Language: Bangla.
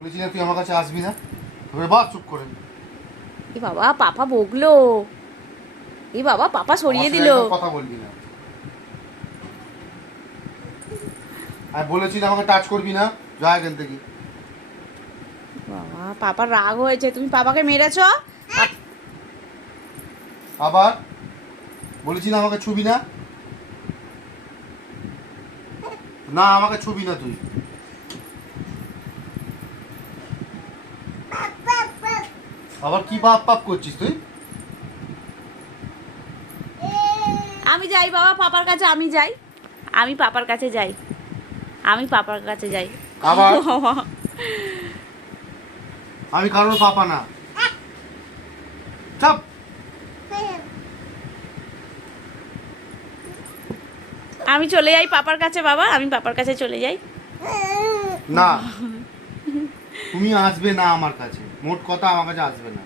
বলেছি না তুই আমার কাছে আসবি না, এবার বাস চুপ করে। এ বাবা, পাপা বকলো। এ বাবা, পাপা সরিয়ে দিল। কথা বলবি না, আর বলেছি না আমাকে টাচ করবি না, যা এখান থেকে। বাবা, পাপার রাগ হয়েছে, তুমি পাপাকে মেরেছ। আবার বলেছি না আমাকে ছুবি না, না আমাকে ছুবি না তুই। আবার কি পাপ পাপ করছিস তুই? আমি যাই বাবা পাপার কাছে, আমি যাই, আমি পাপার কাছে যাই, আমি পাপার কাছে যাই। আবার আমি কারোর পাপা না, চাপ। আমি চলে যাই পাপার কাছে বাবা, আমি পাপার কাছে চলে যাই। না তুমি আসবে না আমার কাছে, মোট কথা আমার কাছে আসবে না।